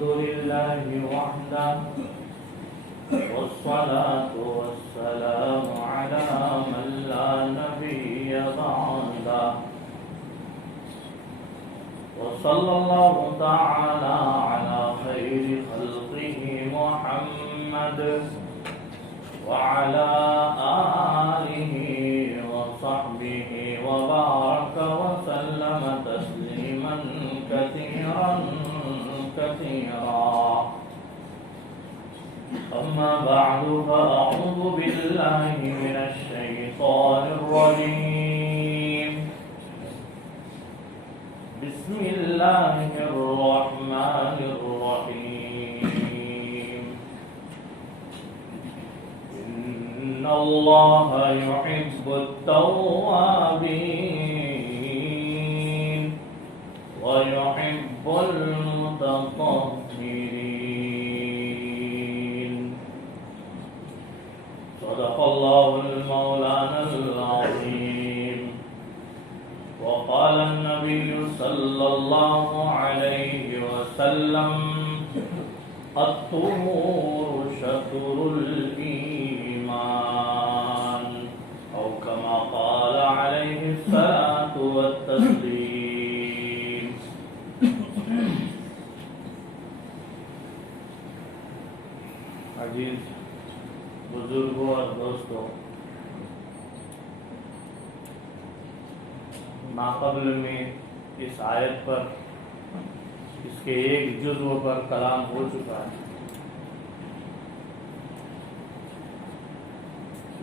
الحمد لله وحده والصلاة والسلام على من لا نبي بعده وصلى الله تعالى على خير خلقه محمد وعلى آله وصحبه وبارك وسلم تسليما كثيرا كثيرا. أما بعد فأعوذ بالله من الشيطان الرجيم. بسم الله الرحمن الرحيم. إن الله يحب التوابين ويحب المتطهرين. صدق الله المولانا العظيم. وقال النبي صلى الله عليه وسلم الطهور شطر الإيمان أو كما قال عليه الصلاة والتسليم. عزیز بزرگوں اور دوستوں، ماقبل میں اس آیت پر اس کے ایک جزو پر کلام ہو چکا ہے.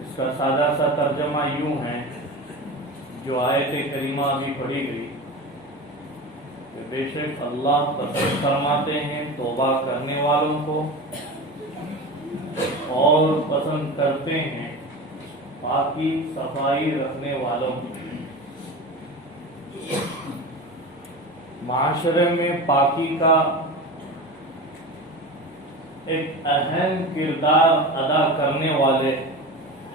اس کا سادہ سا ترجمہ یوں ہے، جو آیت کریمہ ابھی پڑھی گئی کہ بے شک اللہ پسند فرماتے ہیں توبہ کرنے والوں کو اور پسند کرتے ہیں پاکی صفائی رکھنے والوں کو. معاشرے میں پاکی کا ایک اہم کردار ادا کرنے والے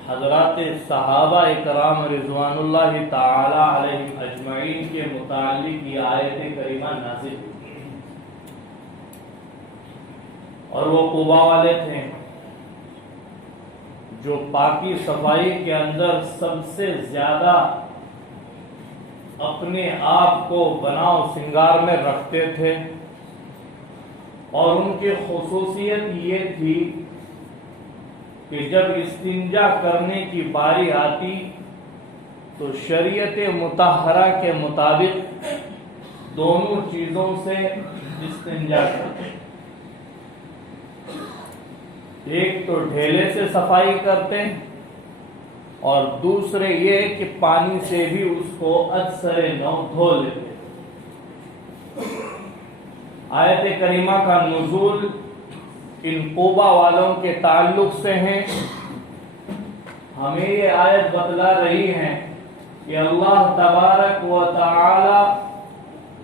حضرات صحابہ اکرام رضوان اللہ تعالی علیہم اجمعین کے متعلق یہ آیت کریمہ نازل ہوئی، اور وہ قبا والے تھے جو پاکی صفائی کے اندر سب سے زیادہ اپنے آپ کو بناؤ سنگار میں رکھتے تھے، اور ان کی خصوصیت یہ تھی کہ جب استنجا کرنے کی باری آتی تو شریعت مطہرہ کے مطابق دونوں چیزوں سے استنجا کرتے. ایک تو ڈھیلے سے صفائی کرتے اور دوسرے یہ کہ پانی سے بھی اس کو اکثر نو دھو لیتے. آیت کریمہ کا نزول ان قبا والوں کے تعلق سے ہیں. ہمیں یہ آیت بتلا رہی ہے کہ اللہ تبارک و تعالی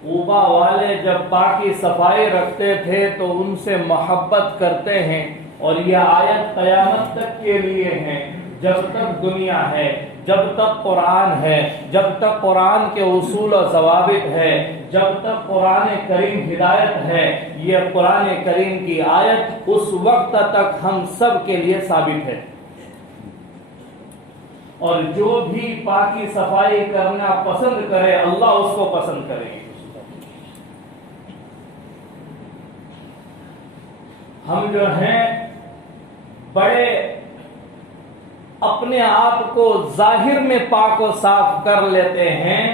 قبا والے جب پاکی صفائی رکھتے تھے تو ان سے محبت کرتے ہیں، اور یہ آیت قیامت تک کے لیے ہے. جب تک دنیا ہے، جب تک قرآن ہے، جب تک قرآن کے اصول و ضوابط ہے، جب تک قرآن کریم ہدایت ہے، یہ قرآن کریم کی آیت اس وقت تک ہم سب کے لیے ثابت ہے. اور جو بھی پاکی صفائی کرنا پسند کرے اللہ اس کو پسند کرے گی. ہم جو ہیں بڑے اپنے آپ کو ظاہر میں پاک و صاف کر لیتے ہیں،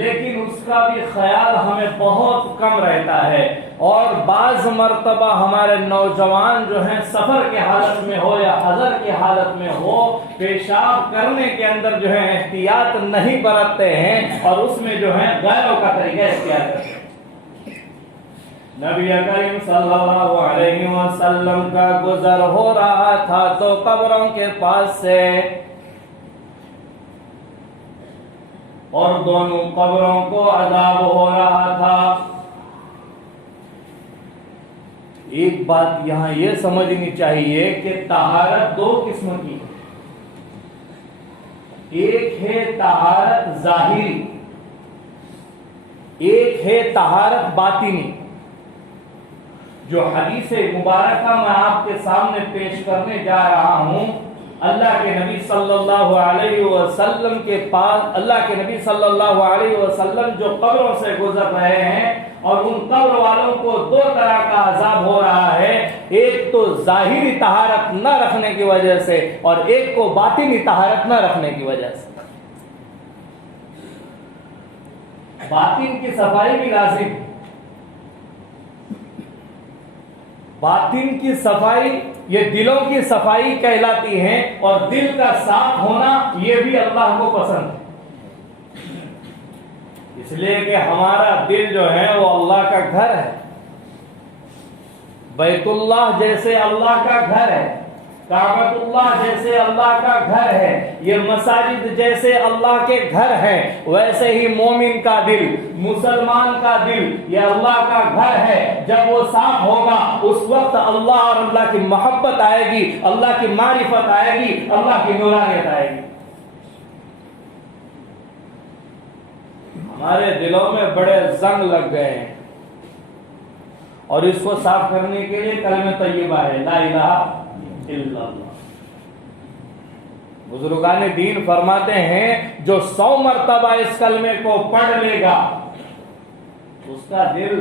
لیکن اس کا بھی خیال ہمیں بہت کم رہتا ہے. اور بعض مرتبہ ہمارے نوجوان جو ہیں سفر کے حالت میں ہو یا حضر کی حالت میں ہو، پیشاب کرنے کے اندر جو ہے احتیاط نہیں برتتے ہیں اور اس میں جو ہے غیروں کا طریقہ اختیار کرتے ہیں. نبی کریم صلی اللہ علیہ وسلم کا گزر ہو رہا تھا تو قبروں کے پاس سے، اور دونوں قبروں کو عذاب ہو رہا تھا. ایک بات یہاں یہ سمجھنی چاہیے کہ طہارت دو قسم کی ہے. ایک ہے طہارت ظاہری، ایک ہے طہارت باطنی. جو حدیث مبارکہ میں آپ کے سامنے پیش کرنے جا رہا ہوں، اللہ کے نبی صلی اللہ علیہ وسلم کے پاس، اللہ کے نبی صلی اللہ علیہ وسلم جو قبروں سے گزر رہے ہیں، اور ان قبر والوں کو دو طرح کا عذاب ہو رہا ہے، ایک تو ظاہری طہارت نہ رکھنے کی وجہ سے، اور ایک کو باطنی طہارت نہ رکھنے کی وجہ سے۔ باطن کی صفائی بھی لازم، باطن کی صفائی یہ دلوں کی صفائی کہلاتی ہے، اور دل کا صاف ہونا یہ بھی اللہ کو پسند ہے، اس لیے کہ ہمارا دل جو ہے وہ اللہ کا گھر ہے، بیت اللہ جیسے اللہ کا گھر ہے، کعبۃ اللہ جیسے اللہ کا گھر ہے، یہ مساجد جیسے اللہ کے گھر ہیں، ویسے ہی مومن کا دل، مسلمان کا دل یہ اللہ کا گھر ہے۔ جب وہ صاف ہوگا اس وقت اللہ اور اللہ کی محبت آئے گی، اللہ کی معرفت آئے گی، اللہ کی نورانیت آئے گی۔ ہمارے دلوں میں بڑے زنگ لگ گئے ہیں، اور اس کو صاف کرنے کے لیے کلمہ طیبہ ہے، لا الہ الا اللہ۔ بزرگان دین فرماتے ہیں جو 100 مرتبہ اس کلمے کو پڑھ لے گا اس کا دل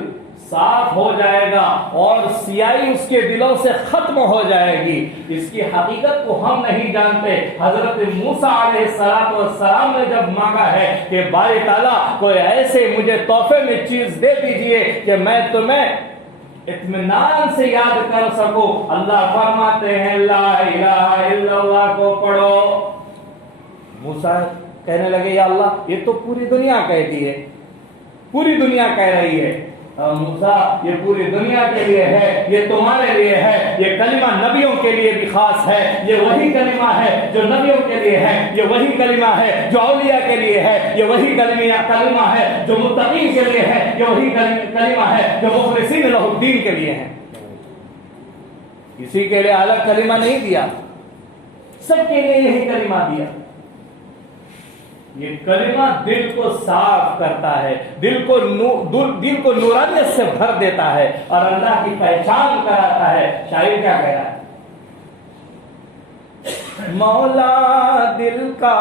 صاف ہو جائے گا، اور سیاہی اس کے دلوں سے ختم ہو جائے گی۔ اس کی حقیقت کو ہم نہیں جانتے۔ حضرت موسیٰ علیہ السلام نے جب مانگا ہے کہ باری تعالیٰ کوئی ایسے مجھے تحفے میں چیز دے دیجئے کہ میں تمہیں اطمینان سے یاد کر سکو، اللہ فرماتے ہیں لا الہ الا اللہ کو پڑھو۔ موسیٰ کہنے لگے یا اللہ یہ تو پوری دنیا کہتی ہے، پوری دنیا کہہ رہی ہے۔ موسیٰ یہ پوری دنیا کے لیے ہے، یہ تمہارے لیے ہے، یہ کلمہ نبیوں کے لیے بھی خاص ہے، یہ وہی کلمہ ہے جو نبیوں کے لیے ہے، یہ وہی کلمہ ہے جو اولیاء کے لیے ہے، یہ وہی کلمہ ہے جو متقین کے لیے ہے، یہ وہی کلمہ ہے جو مخلصین لہ الدین کے لیے ہے۔ کسی کے لیے الگ کلمہ نہیں دیا، سب کے لیے یہی کلمہ دیا۔ یہ کلمہ دل کو صاف کرتا ہے، دل کو نورانیت سے بھر دیتا ہے، اور اللہ کی پہچان کراتا ہے۔ شاعر کیا کہہ رہا ہے؟ مولا دل کا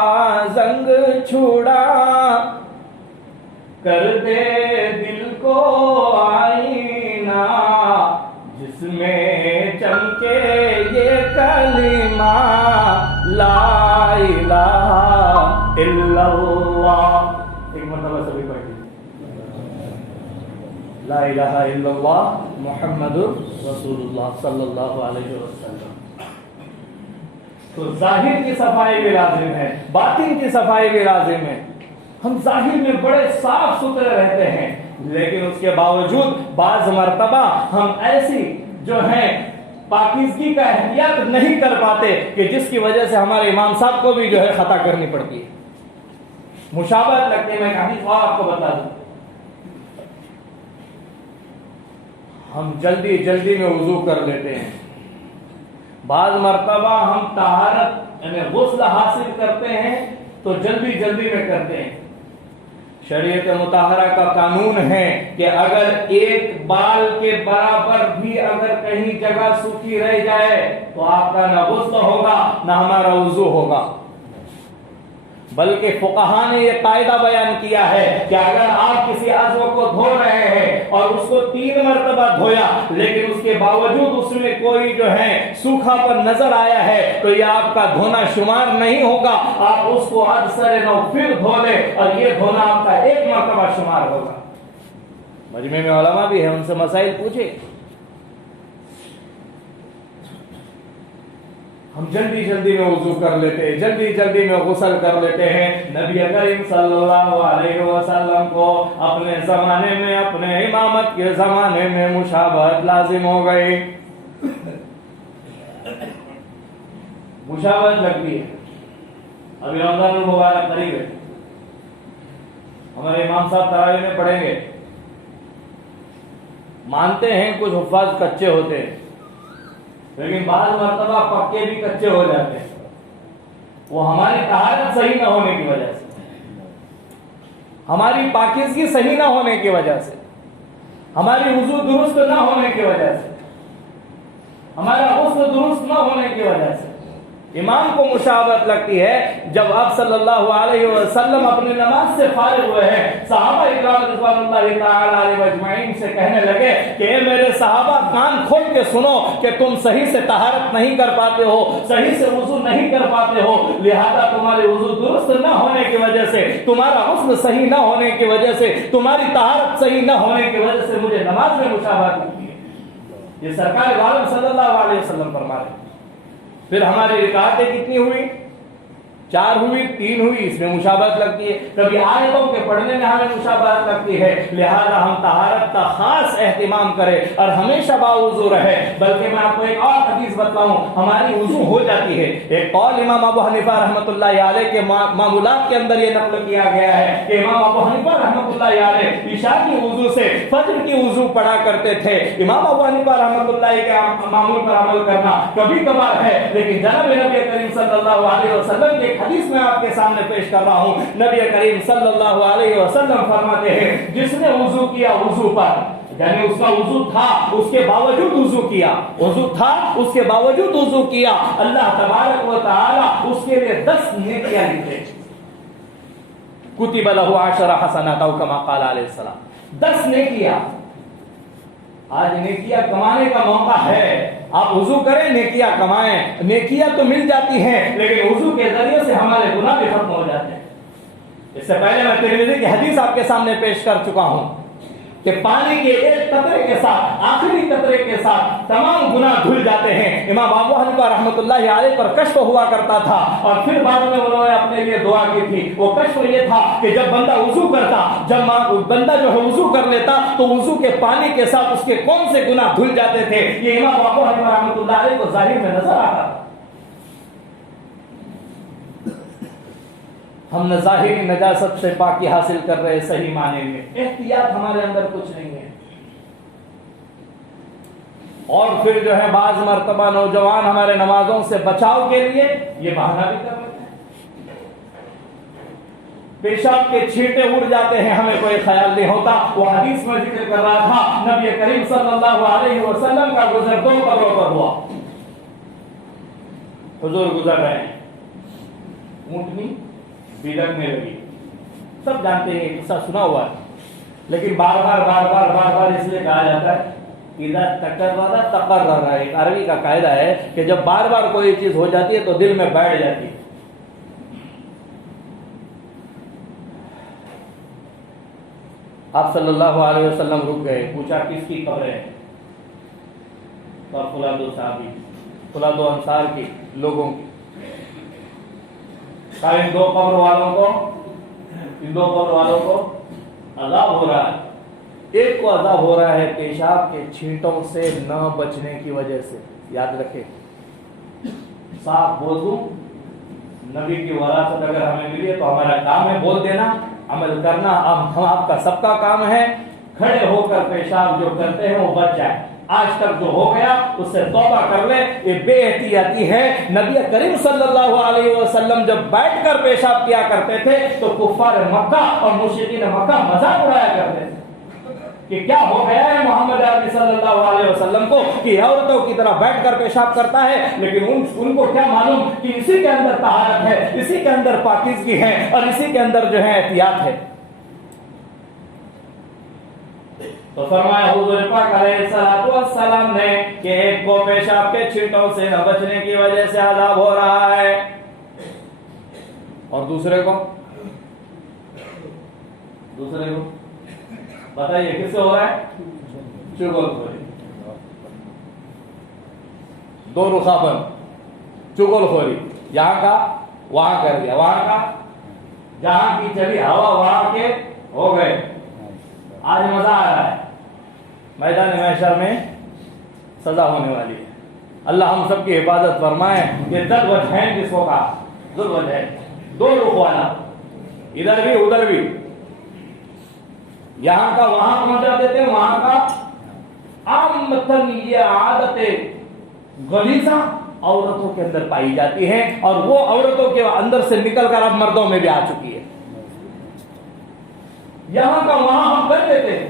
زنگ چھوڑا کر دے دل کو آئینہ، جس میں چمکے یہ کلمہ لا الہ الا اللہ۔ ایک مرتبہ سبھی پڑھیں، لا الہ الا اللہ محمد رسول اللہ صلی اللہ علیہ وسلم۔ تو ظاہر کی صفائی بھی لازم ہے، باطن کی صفائی بھی لازم ہے۔ ہم ظاہر میں بڑے صاف ستھرے رہتے ہیں، لیکن اس کے باوجود بعض مرتبہ ہم ایسی جو ہیں پاکیزگی کا احتیاط نہیں کر پاتے کہ جس کی وجہ سے ہمارے امام صاحب کو بھی جو ہے خطا کرنی پڑتی ہے، مشابہت لگتی ہے۔ میں حدیث اور آپ کو بتا دوں، ہم جلدی جلدی میں وضو کر لیتے ہیں، بعض مرتبہ ہم طہارت یعنی غسل حاصل کرتے ہیں تو جلدی جلدی میں کرتے ہیں۔ شریعت مطہرہ کا قانون ہے کہ اگر ایک بال کے برابر بھی اگر کہیں جگہ سوکھی رہ جائے تو آپ کا نہ غسل ہوگا نہ ہمارا وضو ہوگا، بلکہ فقہاء نے یہ قاعدہ بیان کیا ہے کہ اگر آپ کسی عضو کو دھو رہے ہیں اور اس کو 3 مرتبہ دھویا لیکن اس کے باوجود اس میں کوئی جو ہے سوکھا پر نظر آیا ہے تو یہ آپ کا دھونا شمار نہیں ہوگا، آپ اس کو ادسر نو پھر دھو لیں اور یہ دھونا آپ کا 1 مرتبہ شمار ہوگا۔ مجمع میں علماء بھی ہیں، ان سے مسائل پوچھے۔ ہم جلدی جلدی میں وضو کر لیتے ہیں، جلدی جلدی میں غسل کر لیتے ہیں۔ نبی کریم صلی اللہ علیہ وسلم کو اپنے زمانے میں، اپنے امامت کے زمانے میں مشابہت لازم ہو گئی، مشابہت لگتی ہے۔ ابھی رمضان المبارک قریب ہے، ہمارے امام صاحب تراویح میں پڑھیں گے، مانتے ہیں کچھ حفاظ کچے ہوتے ہیں لیکن بعض مرتبہ پکے بھی کچے ہو جاتے ہیں، وہ ہماری طہارت صحیح نہ ہونے کی وجہ سے، ہماری پاکیزگی صحیح نہ ہونے کی وجہ سے، ہماری وضو درست نہ ہونے کی وجہ سے۔ ہمارا غسل درست نہ ہونے کی وجہ سے امام کو مشابہت لگتی ہے. جب آپ صلی اللہ علیہ وسلم اپنی نماز سے فارغ ہوئے ہیں صحابہ اکرام رضوان اللہ تعالی علیہ اجمعین سے کہنے لگے کہ اے میرے صحابہ کان کھول کے سنو کہ تم صحیح سے طہارت نہیں کر پاتے ہو, صحیح سے وضو نہیں کر پاتے ہو, لہذا تمہارے وضو درست نہ ہونے کی وجہ سے, تمہارا غسل صحیح نہ ہونے کی وجہ سے, تمہاری طہارت صحیح نہ ہونے کی وجہ سے مجھے نماز میں مشابہت لگتی ہے. یہ سرکار عالم صلی اللہ علیہ وسلم فرما رہے ہیں. پھر ہماری رکعتیں کتنی ہوئی؟ 4 ہوئی, 3 ہوئی, اس میں مشابہت لگتی ہے. کبھی آیتوں کے پڑھنے میں ہمیں مشابہت لگتی ہے, لہذا ہم طہارت کا خاص اہتمام کریں اور ہمیشہ باوضو رہے. بلکہ میں آپ کو ایک اور حدیث بتاؤں, ہماری وضو ہو جاتی ہے. ایک قول امام ابو حنیفہ رحمۃ اللہ علیہ کے معمولات کے اندر یہ نقل کیا گیا ہے کہ امام ابو حنیفہ رحمۃ اللہ علیہ عشاء کی وضو سے فجر کی وضو پڑھا کرتے تھے. امام ابو حنیفہ رحمۃ اللہ کے معمول پر عمل کرنا کبھی کبھار ہے, لیکن جناب نبی کریم صلی اللہ علیہ وسلم کے حدیث میں آپ کے سامنے پیش کر رہا ہوں. نبی کریم صلی اللہ علیہ وسلم فرماتے ہیں جس نے وضو کیا وضو پر, یعنی اس کا وضو تھا اس کے باوجود وضو کیا, وضو تھا اس کے باوجود وضو کیا, اللہ تبارک و تعالی اس کے لیے 10 نیکیاں لکھتے, کتب لہ 10 حسنات او کما قال علیہ السلام. 10 نیکیاں. آج نیکیاں کمانے کا موقع ہے, آپ وضو کریں نیکیاں کمائیں. نیکیاں تو مل جاتی ہیں لیکن وضو کے ذریعے سے ہمارے گناہ بھی ختم ہو جاتے ہیں. اس سے پہلے میں ترمذی کی حدیث آپ کے سامنے پیش کر چکا ہوں کہ پانی کے ایک قطرے کے ساتھ, آخری قطرے کے ساتھ تمام گناہ دھل جاتے ہیں. امام ابو حنیفہ رحمۃ اللہ علیہ پر کشف ہوا کرتا تھا اور پھر بعد میں انہوں نے اپنے لیے دعا کی تھی. وہ کشف یہ تھا کہ جب بندہ وضو کرتا, جب بندہ جو ہے وضو کر لیتا تو وضو کے پانی کے ساتھ اس کے کون سے گناہ دھل جاتے تھے. یہ امام ابو حنیفہ رحمۃ اللہ علیہ کو ظاہر میں نظر آتا تھا. ہم نہ ظاہری نجاست سے پاکی حاصل کر رہے صحیح معنی میں, احتیاط ہمارے اندر کچھ نہیں ہے. اور پھر جو ہے بعض مرتبہ نوجوان ہمارے نمازوں سے بچاؤ کے لیے یہ بہانہ بھی کر لیتے ہیں. پیشاب کے چھینٹے اڑ جاتے ہیں, ہمیں کوئی خیال نہیں ہوتا. وہ حدیث میں ذکر کر رہا تھا نبی کریم صلی اللہ علیہ وسلم کا گزر 2 قبروں پر ہوا. حضور گزر رہے ہیں, اونٹنی بلکنے لگی. سب جانتے ہیں یہ قصہ سنا ہوا ہے, لیکن بار بار اس لیے کہا جاتا ہے اذا تکرر تقرر. ایک عربی کا قاعدہ ہے کہ جب بار بار کوئی چیز ہو جاتی ہے تو دل میں بیٹھ جاتی ہے. آپ صلی اللہ علیہ وسلم رک گئے, پوچھا کس کی قبر ہے؟ اور فلاں 2 صحابی, فلاں 2 انصار کی, لوگوں کی. ان 2 قبر والوں کو عذاب ہو رہا ہے. ایک کو عذاب ہو رہا ہے پیشاب کے چھینٹوں سے نہ بچنے کی وجہ سے. یاد رکھیں, صاف وضو نبی کی وراثت اگر ہمیں ملی ہے تو ہمارا کام ہے بول دینا, عمل کرنا. ہم آپ کا سب کا کام ہے کھڑے ہو کر پیشاب جو کرتے ہیں وہ بچ جائے. آج تک جو ہو گیا اس سے توبہ کر لے. یہ بے احتیاطی ہے. نبی کریم صلی اللہ علیہ وسلم جب بیٹھ کر پیشاب کیا کرتے تھے تو کفار مکہ اور مشرکین مکہ مذاق اڑایا کرتے تھے کہ کیا ہو گیا ہے محمد عربی صلی اللہ علیہ وسلم کو کہ عورتوں کی طرح بیٹھ کر پیشاب کرتا ہے. لیکن ان کو کیا معلوم کہ اسی کے اندر طہارت ہے, اسی کے اندر پاکیزگی ہے اور اسی کے اندر جو ہے احتیاط ہے. تو فرمایا حضور پاک علیہ الصلوۃ والسلام نے کہ ایک کو پیشاب کے چھینٹوں سے نہ بچنے کی وجہ سے عذاب ہو رہا ہے, اور دوسرے کو بتائیے کس سے ہو رہا ہے؟ چغل خوری. 2 رخا بند, چغل خوری. یہاں کا وہاں کر دیا, وہاں کا جہاں کی چلی ہوا وہاں کے ہو گئے. آج مزہ آ رہا ہے, میدان محشر میں سزا ہونے والی ہے. اللہ ہم سب کی حفاظت فرمائے. یہ ذل وجہین جس کو کہا, ذل وجہین, 2 رخ والا, ادھر بھی ادھر بھی. یہاں کا وہاں پہنچا دیتے ہیں, وہاں کا عامتاً یہ عادت غلیظہ عورتوں کے اندر پائی جاتی ہے, اور وہ عورتوں کے اندر سے نکل کر اب مردوں میں بھی آ چکی ہے. یہاں کا وہاں ہم کر دیتے ہیں.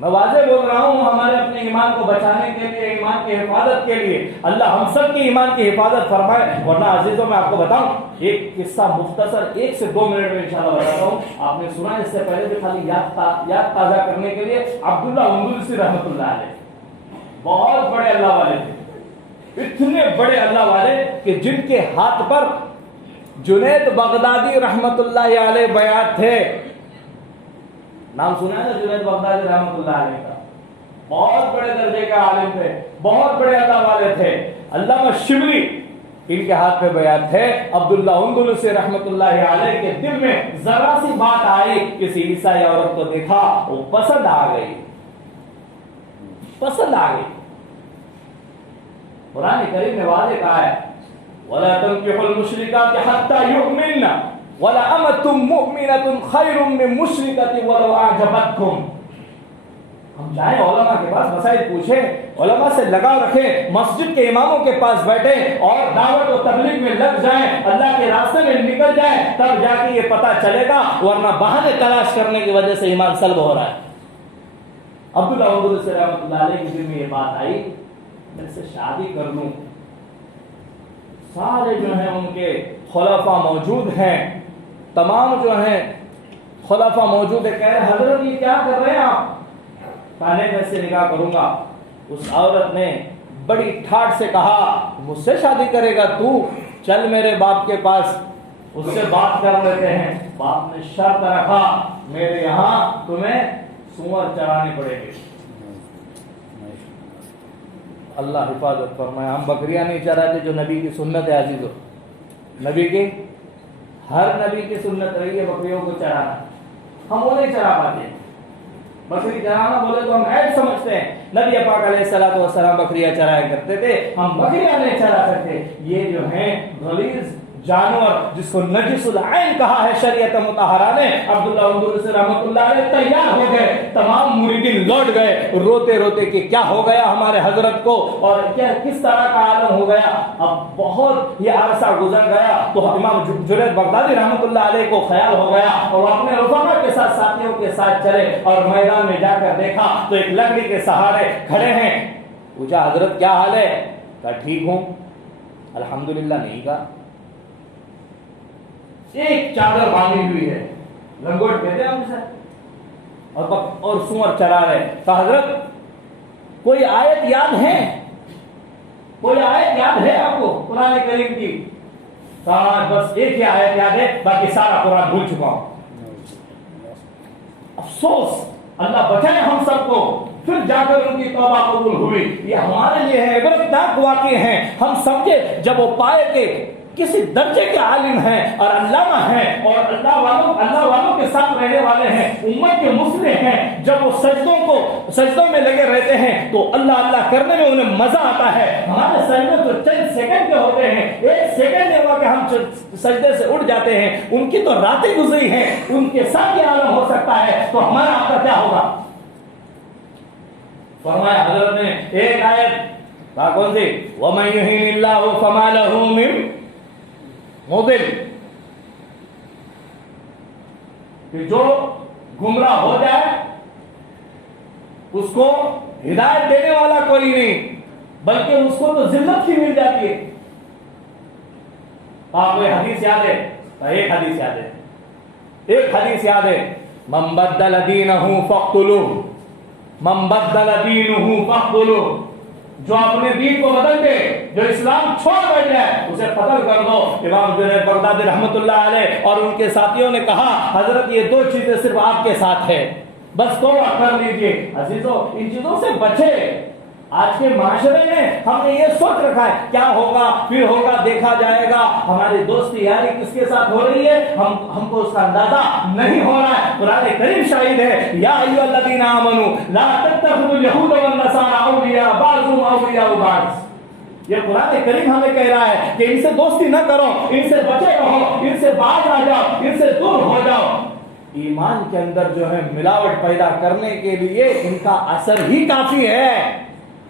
میں واضح بول رہا ہوں، ہمارے اپنے ایمان کو بچانے کے لیے، ایمان کی حفاظت کے لیے اللہ ہم سب کی ایمان کی حفاظت فرمائے۔ ورنہ عزیزوں میں آپ کو بتاؤں ایک قصہ مختصر 1 سے 2 منٹ میں انشاءاللہ بتاتا ہوں۔ آپ نے سنا اس سے پہلے بھی، خالی یاد تازہ کرنے کے لیے، عبداللہ اندلسی رحمۃ اللہ علیہ بہت بڑے اللہ والے تھے، اتنے بڑے اللہ والے کہ جن کے ہاتھ پر جنید بغدادی رحمۃ اللہ علیہ بیعت تھے۔ نام سنا ہے نا جنید بغدادی رحمۃ اللہ علیہ کا؟ بہت بڑے درجے کا عالم تھے، بہت بڑے اللہ والے تھے۔ علامہ شبلی ان کے ہاتھ پہ بیعت تھے۔ عبداللہ اندلسی رحمۃ اللہ علیہ کے دل میں ذرا سی بات آئی، کسی عیسائی عورت کو دیکھا، وہ پسند آ گئی، پسند آ گئی۔ قرآن کریم نے واضح کہا ہے وَلَا تَنكِحُوا الْمُشْرِكَاتِ حَتَّى يُؤْمِنَّ وَلَأَمَةٌ مُؤْمِنَةٌ خَيْرٌ مِّن مُشْرِكَةٍ وَلَوْ أَعْجَبَتْكُمْ۔ ہم جائیں علماء کے پاس، مسائل پوچھیں، علماء سے لگاؤ رکھیں، مسجد کے اماموں کے پاس بیٹھیں اور دعوت و تبلیغ میں لگ جائیں، اللہ کے راستے میں نکل جائیں، تب جا کے یہ پتہ چلے گا، ورنہ بہانے تلاش کرنے کی وجہ سے ایمان سلب ہو رہا ہے۔ عبداللہ اندلسی رحمۃ اللہ علیہ کے دل میں یہ بات آئی، میں سے شادی کر لوں۔ سارے جو ہیں ان کے خلفاء موجود ہیں، تمام جو ہیں خلفاء موجود ہیں، کہہ رہے حضرت یہ کیا کر رہے ہیں آپ؟ کہنے کیسے نکاح کروں گا؟ اس عورت نے بڑی ٹھاٹ سے کہا مجھ سے شادی کرے گا تو؟ چل میرے باپ کے پاس، اس سے بات کر لیتے ہیں۔ باپ نے شرط رکھا میرے یہاں تمہیں سور چرانے پڑے گی۔ اللہ حفاظت فرمائے۔ ہم بکریاں نہیں چراتے جو نبی کی سنت ہے عزیزو، نبی کی ہر نبی کی سنت رہی ہے بکریوں کو چرانا، ہم وہ نہیں چرا پاتے۔ بکری چرانا بولے تو ہم عیب سمجھتے ہیں، نبی پاک علیہ الصلوۃ والسلام بکریاں چرایا کرتے تھے، ہم بکریاں نہیں چرا سکتے۔ یہ جو ہیں غلیظ جانور جس کو نجس العین کہا ہے شریعت مطہرہ نے، عبداللہ اندلسی رحمۃ اللہ علیہ تیار ہو گئے، تمام مریدین لوٹ گئے روتے روتے کہ کیا ہو گیا ہمارے حضرت کو اور کیا کس طرح کا عالم ہو گیا۔ اب بہت یہ عرصہ گزر گیا تو امام جنید بغدادی رحمۃ اللہ علیہ کو خیال ہو گیا اور وہ اپنے رفقا کے ساتھ، ساتھیوں کے ساتھ چلے اور میدان میں جا کر دیکھا تو ایک لکڑی کے سہارے کھڑے ہیں۔ پوچھا حضرت کیا حال ہے؟ کہا ٹھیک ہوں الحمدللہ۔ نہیں کہا، ایک چادر باندھی ہوئی ہے، لنگوٹ کہتے ہیں ہم سے، اور سور چرا رہے۔ تو حضرت کوئی آیت یاد ہے؟ کوئی آیت یاد ہے آپ کو قرآن کریم کی؟ بس ایک ہی آیت یاد ہے، باقی سارا قرآن بھول چکا ہوں۔ افسوس، اللہ بچائے ہم سب کو۔ پھر جا کر ان کی توبہ قبول ہوئی۔ یہ ہمارے لیے ہے عبرتناک واقعے ہیں۔ ہم سمجھے جب وہ پائے کہ کسی درجے کے عالم ہیں اور علامہ ہیں اور اللہ والوں کے ساتھ رہنے والے ہیں، امت کے مصلح ہیں، جب وہ سجدوں میں لگے رہتے ہیں تو اللہ اللہ کرنے میں انہیں مزہ آتا ہے۔ ہمارے سجدے تو چند سیکنڈ کے ہوتے ہیں، 1 سیکنڈ نہیں ہوا کہ ہم سجدے سے اٹھ جاتے ہیں۔ ان کی تو راتیں گزری ہیں، ان کے ساتھ یہ عالم ہو سکتا ہے تو ہمارا آپ کا کیا ہوگا؟ فرمایا حضرت نے ایک آیت کون سی؟ وَمَن يُهِنِ اللَّهُ فَمَا لَهُ مِن مضل، کہ جو گمراہ ہو جائے اس کو ہدایت دینے والا کوئی نہیں، بلکہ اس کو تو ذلت ہی مل جاتی ہے۔ آپ کو حدیث یاد ہے؟ ایک حدیث یاد ہے، ایک حدیث یاد ہے، من بدل دینہ فاقتلوہ، من بدل دینہ فاقتلوہ، جو اپنے دین کو بدل دے، جو اسلام چھوڑ بیٹھ جائے اسے قتل کر دو۔ امام جنید بغدادی رحمۃ اللہ علیہ اور ان کے ساتھیوں نے کہا حضرت یہ 2 چیزیں صرف آپ کے ساتھ ہے، بس توبہ کر لیجئے۔ عزیزو ان چیزوں سے بچے۔ آج کے معاشرے میں ہم نے یہ سوچ رکھا ہے کیا ہوگا پھر ہوگا دیکھا جائے گا، ہماری دوستی یاری کس کے ساتھ ہو رہی ہے ہم کو اس کا اندازہ نہیں ہو رہا ہے۔ قرآن کریم شاہد ہے، یا ایھا الذین آمنوا لا تتخذوا اليہود والنصارى اولیاء بعضهم اولیاء بعض۔ یہ قرآن کریم ہمیں کہہ رہا ہے کہ ان سے دوستی نہ کرو، ان سے بچے رہو، ان سے باز آ جاؤ، ان سے دور ہو جاؤ۔ ایمان کے اندر جو ہے ملاوٹ پیدا کرنے کے لیے ان کا اثر ہی کافی ہے۔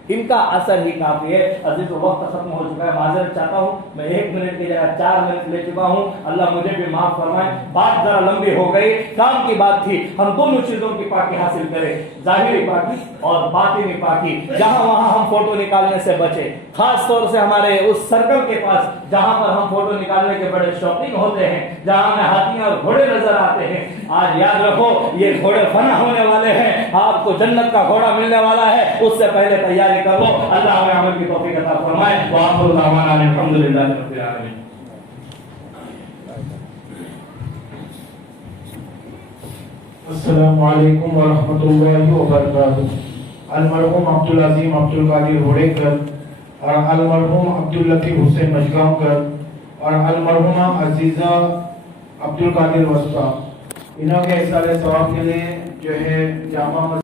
ان کا اثر ہی کافی ہے. عزیز وقت ختم ہو چکا ہے, معذرت چاہتا ہوں, میں 1 منٹ کی جگہ 4 منٹ لے چکا ہوں, اللہ مجھے بھی معاف فرمائے. بات ذرا لمبی ہو گئی, کام کی بات تھی. ہم دونوں چیزوں کی پاکی حاصل کریں, ظاہری پاکی اور باطنی پاکی. جہاں وہاں ہم فوٹو نکالنے سے بچے, خاص طور سے ہمارے اس سرکل کے پاس جہاں پر ہم فوٹو نکالنے کے بڑے شوقین ہوتے ہیں, جہاں ہمیں ہاتھیاں اور گھوڑے نظر آتے ہیں. آج یاد رکھو یہ گھوڑے فنا ہونے والے ہیں, آپ کو جنت کا گھوڑا ملنے والا ہے, اس سے پہلے تیاری کر لو. اللہ ہمیں عمل کی توفیق عطا فرمائے. وآخر دعوانا الحمدللہ رب العالمین. السلام علیکم ورحمۃ اللہ وبرکاتہ. المرحوم عبدالعظیم عبدالقادر ہوڑیکر اور المرحوم عبداللطیف حسین مجگاؤں اور المرحومہ عزیزہ عبدالقادر وسطیٰ, انہوں کے احسان ثواب کے لیے جو ہے جامع